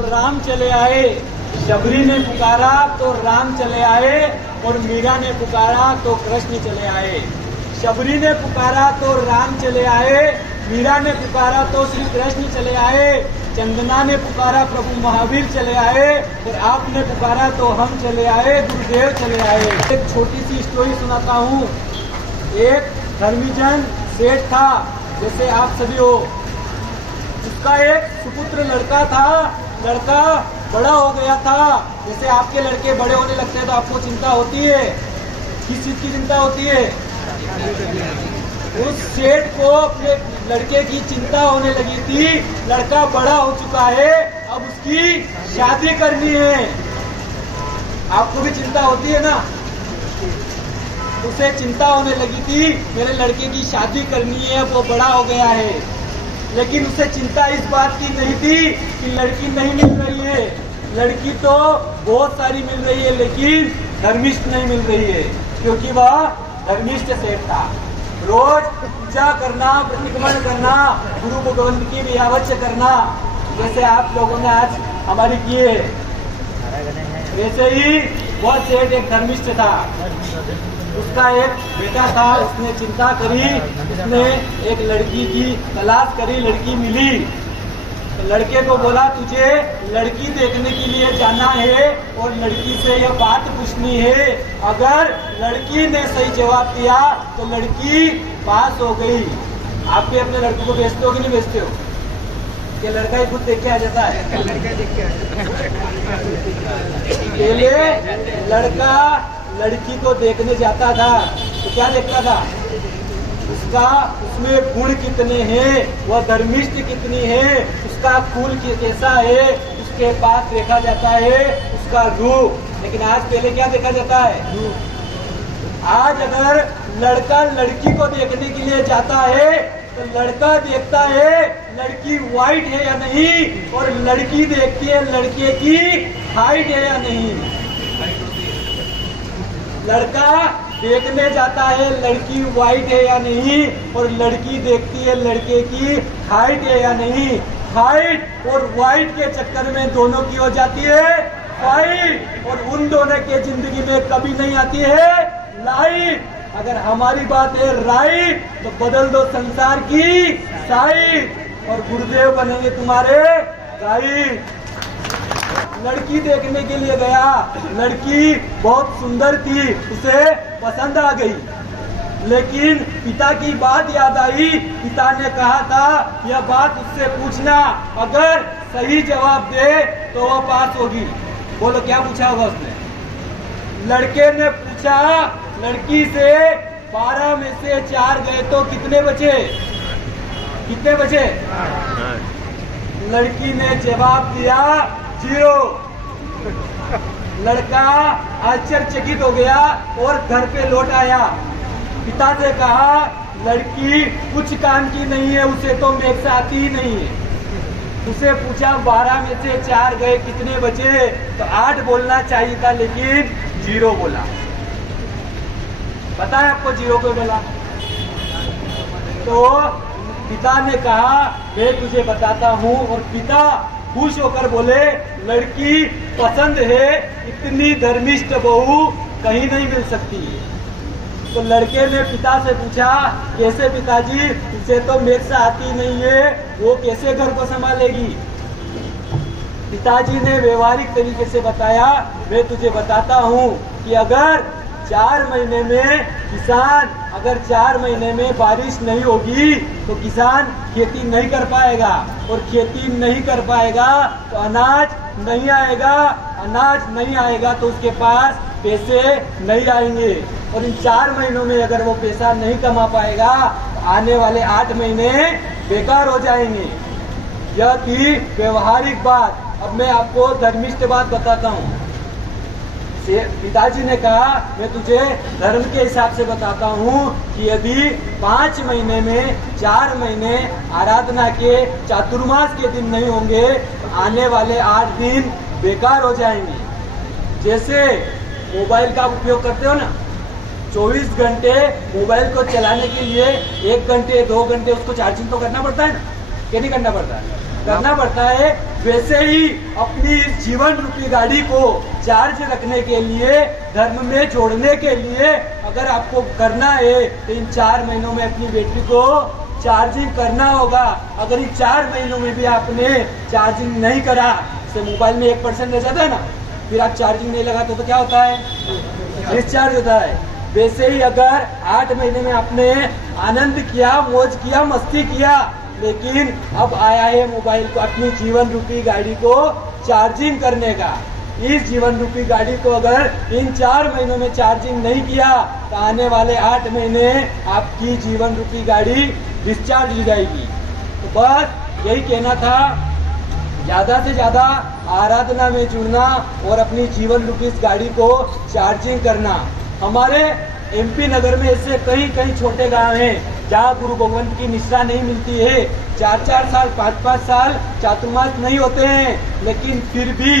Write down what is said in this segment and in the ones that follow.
तो राम चले आए। शबरी ने पुकारा तो राम चले आए और मीरा ने पुकारा तो कृष्ण चले आए। शबरी ने पुकारा तो राम चले आए, मीरा ने पुकारा तो श्री कृष्ण चले आए, चंदना ने पुकारा प्रभु महावीर चले आए और आपने पुकारा तो हम चले आए, गुरुदेव चले आए। एक छोटी सी स्टोरी सुनाता हूँ। एक धर्मीजन सेठ था, जैसे आप सभी हो। उसका एक सुपुत्र लड़का था। लड़का बड़ा हो गया था। जैसे आपके लड़के बड़े होने लगते हैं तो आपको चिंता होती है। किस चीज की चिंता होती है? उस सेठ को अपने लड़के की चिंता होने लगी थी। लड़का बड़ा हो चुका है, अब उसकी शादी करनी है। आपको भी चिंता होती है ना? उसे चिंता होने लगी थी, मेरे लड़के की शादी करनी है, वो बड़ा हो गया है। लेकिन उसे चिंता इस बात की नहीं थी कि लड़की नहीं मिल रही है। लड़की तो बहुत सारी मिल रही है, लेकिन धर्मिष्ठ नहीं मिल रही है, क्योंकि वह धर्मिष्ठ सेठ था। रोज पूजा करना, प्रतिक्रमण करना, गुरु भगवंत की वियावच करना, जैसे आप लोगों ने आज हमारी किए, वैसे ही वह सेठ एक धर्मिष्ठ था। उसका एक बेटा था, उसने चिंता करी, उसने एक लड़की की तलाश करी, लड़की मिली। तो लड़के को बोला तुझे लड़की देखने के लिए जाना है और लड़की से यह बात पूछनी है। अगर लड़की ने सही जवाब दिया तो लड़की पास हो गई। आप भी अपने लड़कों को भेजते हो कि नहीं भेजते हो? ये लड़का ही खुद देख के आ जाता है। लड़का देख के पहले लड़का लड़की को देखने जाता था तो क्या देखता था? उसमें गुण कितने हैं, वह धर्मिष्ठ कितनी है, उसका कुल कैसा है, उसके पास देखा जाता है उसका रूप। लेकिन आज पहले क्या देखा जाता है? आज अगर लड़का लड़की को देखने के लिए जाता है तो लड़का देखता है लड़की वाइट है या नहीं, और लड़की देखती है लड़के की हाइट है या नहीं। लड़का देखने जाता है लड़की वाइट है या नहीं, और लड़की देखती है लड़के की हाइट है या नहीं। हाइट और वाइट के चक्कर में दोनों की हो जाती है फाइट, और उन दोनों के जिंदगी में कभी नहीं आती है लाइट। अगर हमारी बात है राइट तो बदल दो संसार की साइट, और गुरुदेव बनेंगे तुम्हारे गाइड। लड़की देखने के लिए गया, लड़की बहुत सुंदर थी, उसे पसंद आ गई। लेकिन पिता की बात याद आई। पिता ने कहा था यह बात उससे पूछना, अगर सही जवाब दे तो वह पास होगी। बोलो क्या पूछा होगा उसने? लड़के ने पूछा लड़की से 12 में से 4 गए तो कितने बचे? कितने बचे? लड़की ने जवाब दिया 0। लड़का आश्चर्यचकित हो गया और घर पे लौट आया। पिता से कहा लड़की कुछ काम की नहीं है, उसे तो मैथ्स आती ही नहीं है। उसे पूछा 12 में से 4 गए कितने बचे? तो 8 बोलना चाहिए था, लेकिन 0 बोला। पता है आपको 0 क्यों बोला? तो पिता ने कहा मैं तुझे बताता हूँ, और पिता खुश होकर बोले लड़की पसंद है, इतनी धर्मिष्ठ बहू कहीं नहीं मिल सकती। तो लड़के ने पिता से पूछा कैसे पिताजी, इसे तो मैथ्स आती नहीं है, वो कैसे घर को संभालेगी? पिताजी ने व्यवहारिक तरीके से बताया मैं तुझे बताता हूँ कि अगर 4 महीने में किसान, अगर 4 महीने में बारिश नहीं होगी तो किसान खेती नहीं कर पाएगा, और खेती नहीं कर पाएगा तो अनाज नहीं आएगा, अनाज नहीं आएगा तो उसके पास पैसे नहीं आएंगे, और इन 4 महीनों में अगर वो पैसा नहीं कमा पाएगा तो आने वाले 8 महीने बेकार हो जाएंगे। यह थी व्यवहारिक बात। अब मैं आपको धर्मिष्ठ बात बताता हूँ। पिताजी ने कहा मैं तुझे धर्म के हिसाब से बताता हूँ कि यदि 5 महीने में 4 महीने आराधना के चातुर्मास के दिन नहीं होंगे तो आने वाले 8 दिन बेकार हो जाएंगे। जैसे मोबाइल का उपयोग करते हो ना, 24 घंटे मोबाइल को चलाने के लिए 1 घंटे 2 घंटे उसको चार्जिंग तो करना पड़ता है ना, क्या नहीं करना पड़ता है? करना पड़ता है, वैसे ही अपनी इस जीवन रूपी गाड़ी को चार्ज रखने के लिए, धर्म में जोड़ने के लिए अगर आपको करना है तो इन 4 महीनों में अपनी बैटरी को चार्जिंग करना होगा। अगर इन 4 महीनों में भी आपने चार्जिंग नहीं करा, जैसे मोबाइल में 1% रह जाता है ना, फिर आप चार्जिंग नहीं लगाते तो क्या होता है, डिस्चार्ज होता है। वैसे ही अगर 8 महीने में आपने आनंद किया, मौज किया, मस्ती किया, लेकिन अब आया है मोबाइल को, अपनी जीवन रूपी गाड़ी को चार्जिंग करने का। इस जीवन रूपी गाड़ी को अगर इन 4 महीनों में चार्जिंग नहीं किया तो आने वाले 8 महीने आपकी जीवन रूपी गाड़ी डिस्चार्ज हो जाएगी। तो बस यही कहना था, ज़्यादा से ज़्यादा आराधना में जुड़ना और अपनी जीवन रूपी इस गाड़ी को चार्जिंग करना। हमारे MP नगर में ऐसे कई छोटे गांव हैं जहाँ गुरु भगवंत की निष्ठा नहीं मिलती है। 4-4 साल 5-5 साल चातुर्मास नहीं होते हैं, लेकिन फिर भी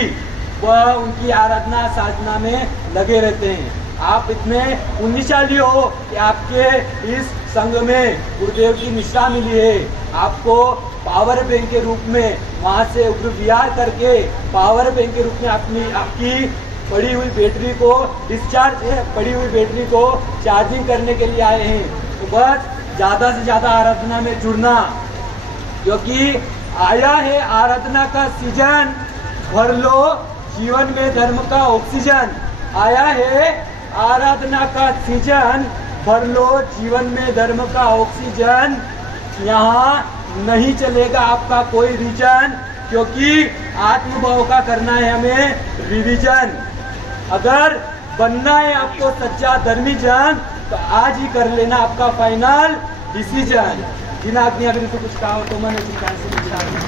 वह उनकी आराधना साधना में लगे रहते हैं। आप इतने पुण्यशाली हो कि आपके इस संघ में गुरुदेव की निष्ठा मिली है। आपको पावर बैंक के रूप में वहाँ से उग्र विहार करके पावर बैंक के रूप में आपकी पड़ी हुई बैटरी को पड़ी हुई बैटरी को चार्जिंग करने के लिए आए हैं। तो बस ज़्यादा से ज़्यादा आराधना में जुड़ना, क्योंकि आया है आराधना का सीजन, भर लो जीवन में धर्म का ऑक्सीजन। आया है आराधना का सीजन, भर लो जीवन में धर्म का ऑक्सीजन। यहाँ नहीं चलेगा आपका कोई रीजन, क्योंकि आत्मभाव का करना है हमें रिवीजन। अगर बनना है आपको सच्चा धर्मी जन, तो आज ही कर लेना आपका फाइनल डिसीजन। बिना आज्ञा अगर कुछ कहा हो तो मैंने